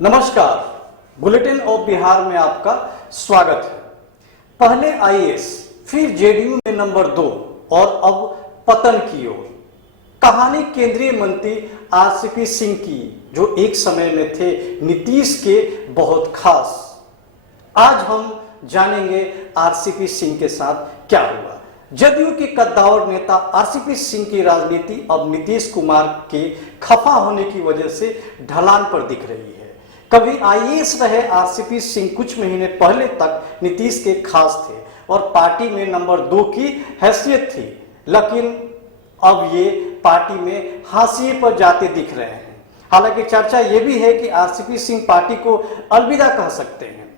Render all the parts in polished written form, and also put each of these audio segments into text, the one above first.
नमस्कार, bulletin of Bihar में आपका स्वागत है। पहले आईएएस, फिर जेडीयू में नंबर 2 और अब पतन की ओर। कहानी केंद्रीय मंत्री आरसीपी सिंह की, जो एक समय में थे नीतीश के बहुत खास। आज हम जानेंगे आरसीपी सिंह के साथ क्या हुआ। जदयू के कद्दावर नेता आरसीपी सिंह की राजनीति अब नीतीश कुमार के खफा होने की वजह से ढलान पर दिख रही है। कभी आईएएस रहे आरसीपी सिंह कुछ महीने पहले तक नीतीश के खास थे और पार्टी में नंबर 2 की हैसियत थी, लेकिन अब ये पार्टी में हाशिए पर जाते दिख रहे हैं। हालांकि चर्चा ये भी है कि आरसीपी सिंह पार्टी को अलविदा कह सकते हैं।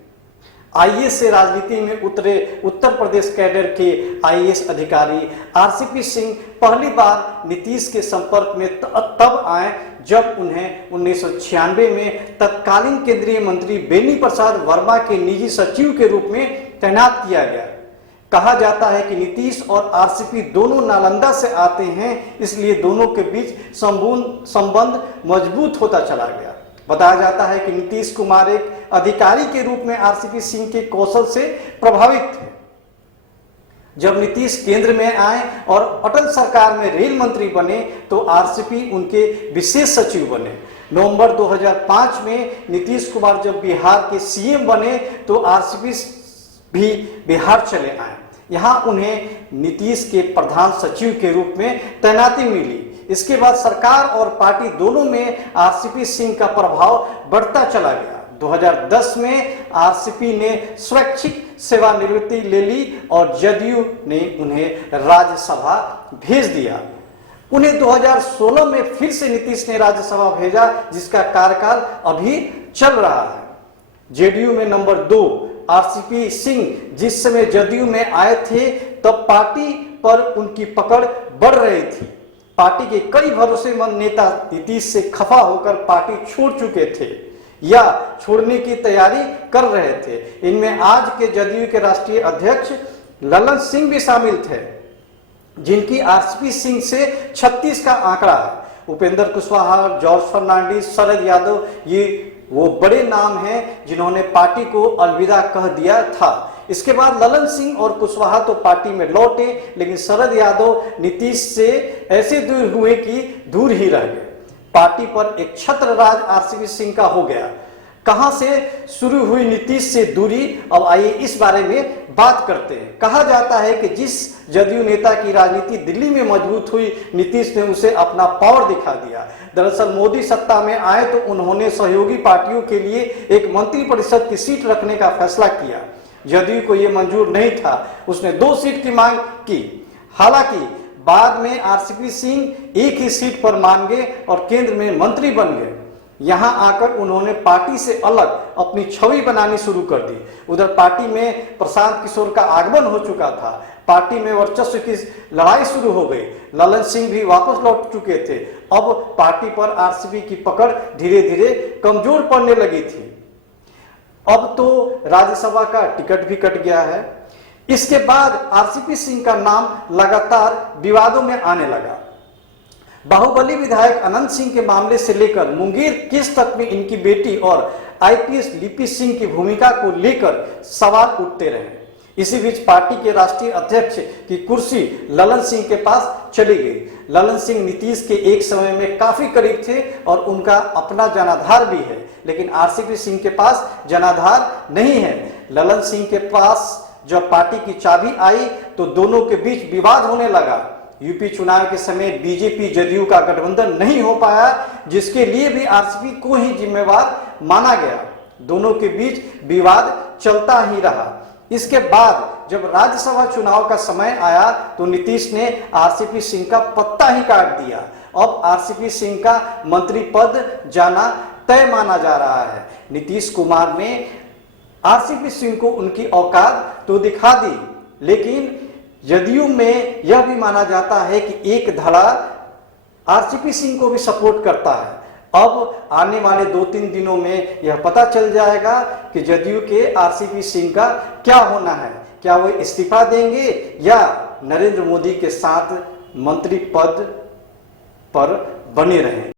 आईएएस से राजनीति में उतरे उत्तर प्रदेश कैडर के आईएएस अधिकारी आरसीपी सिंह पहली बार नीतीश के संपर्क में तब आए जब उन्हें 1996 में तत्कालीन केंद्रीय मंत्री बेनी प्रसाद वर्मा के निजी सचिव के रूप में तैनात किया गया। कहा जाता है कि नीतीश और आरसीपी दोनों नालंदा से आते हैं, इसलिए दोनों के बीच संबंध मजबूत होता चला गया। बताया जाता है कि नीतीश कुमार एक अधिकारी के रूप में आरसीपी सिंह के कौशल से प्रभावित थे। जब नीतीश केंद्र में आए और अटल सरकार में रेल मंत्री बने तो आरसीपी उनके विशेष सचिव बने। नवंबर 2005 में नीतीश कुमार जब बिहार के सीएम बने तो आरसीपी भी बिहार चले आए। यहां उन्हें नीतीश के प्रधान सचिव के रूप में तैनाती मिली। इसके बाद सरकार और पार्टी दोनों में आरसीपी सिंह का प्रभाव बढ़ता चला गया। 2010 में आरसीपी ने स्वैच्छिक सेवानिवृत्ति ले ली और जदयू ने उन्हें राज्यसभा भेज दिया। उन्हें 2016 में फिर से नीतीश ने राज्यसभा भेजा, जिसका कार्यकाल अभी चल रहा है। जेडीयू में नंबर 2 आरसीपी सिंह जिस समय जदयू में आए थे तब पार्टी पर उनकी पकड़ बढ़ रही थी। पार्टी के कई भरोसेमंद नेता नीतीश से खफा होकर पार्टी छोड़ चुके थे या छोड़ने की तैयारी कर रहे थे। इनमें आज के जदयू के राष्ट्रीय अध्यक्ष ललन सिंह भी शामिल थे, जिनकी आरसीपी सिंह से 36 का आंकड़ा है। उपेंद्र कुशवाहा, जॉर्ज फर्नांडिस, शरद यादव, ये वो बड़े नाम हैं जिन्होंने पार्टी को अलविदा कह दिया था। इसके बाद ललन सिंह और कुशवाहा तो पार्टी में लौटे, लेकिन शरद यादव नीतीश से ऐसे दूर हुए कि दूर ही रह गए। पार्टी पर एक छत्र राज आरसीपी सिंह का हो गया। कहां से शुरू हुई नीतीश से दूरी, अब आइए इस बारे में बात करते हैं। कहा जाता है कि जिस जदयू नेता की राजनीति दिल्ली में मजबूत हुई, नीतीश ने उसे अपना पावर दिखा दिया। दरअसल मोदी सत्ता में आए तो उन्होंने सहयोगी पार्टियों के लिए एक मंत्रिपरिषद की सीट रखने का फैसला किया। जदयू को यह मंजूर नहीं था, उसने 2 सीट की मांग की। हालांकि बाद में आरसीपी सिंह एक ही सीट पर मान गए और केंद्र में मंत्री बन गए। यहां आकर उन्होंने पार्टी से अलग अपनी छवि बनानी शुरू कर दी। उधर पार्टी में प्रशांत किशोर का आगमन हो चुका था। पार्टी में वर्चस्व की लड़ाई शुरू हो गई। ललन सिंह भी वापस लौट चुके थे। अब पार्टी पर आरसीपी की पकड़ धीरे धीरे कमजोर पड़ने लगी थी। अब तो राज्यसभा का टिकट भी कट गया है। इसके बाद आरसीपी सिंह का नाम लगातार विवादों में आने लगा। बाहुबली विधायक अनंत सिंह के मामले से लेकर मुंगेर केस तक में इनकी बेटी और आईपीएस लिपि सिंह की भूमिका को लेकर सवाल उठते रहे। इसी बीच पार्टी के राष्ट्रीय अध्यक्ष की कुर्सी ललन सिंह के पास चली गई। ललन सिंह नीतीश के एक समय में काफी करीब थे और उनका अपना जनाधार भी है, लेकिन आरसीपी सिंह के पास जनाधार नहीं है। ललन सिंह के पास जब पार्टी की चाबी आई तो दोनों के बीच विवाद होने लगा। यूपी चुनाव के समय बीजेपी जदयू का गठबंधन नहीं हो पाया, जिसके लिए भी आरसीपी को ही जिम्मेवार माना गया। दोनों के बीच विवाद चलता ही रहा। इसके बाद जब राज्यसभा चुनाव का समय आया तो नीतीश ने आरसीपी सिंह का पत्ता ही काट दिया। अब आरसीपी सिंह का मंत्री पद जाना तय माना जा रहा है। नीतीश कुमार ने आरसीपी सिंह को उनकी औकात तो दिखा दी, लेकिन जदयू में यह भी माना जाता है कि एक धड़ा आरसीपी सिंह को भी सपोर्ट करता है। अब आने वाले 2-3 दिनों में यह पता चल जाएगा कि जदयू के आरसीपी सिंह का क्या होना है। क्या वो इस्तीफा देंगे या नरेंद्र मोदी के साथ मंत्री पद पर बने रहेंगे।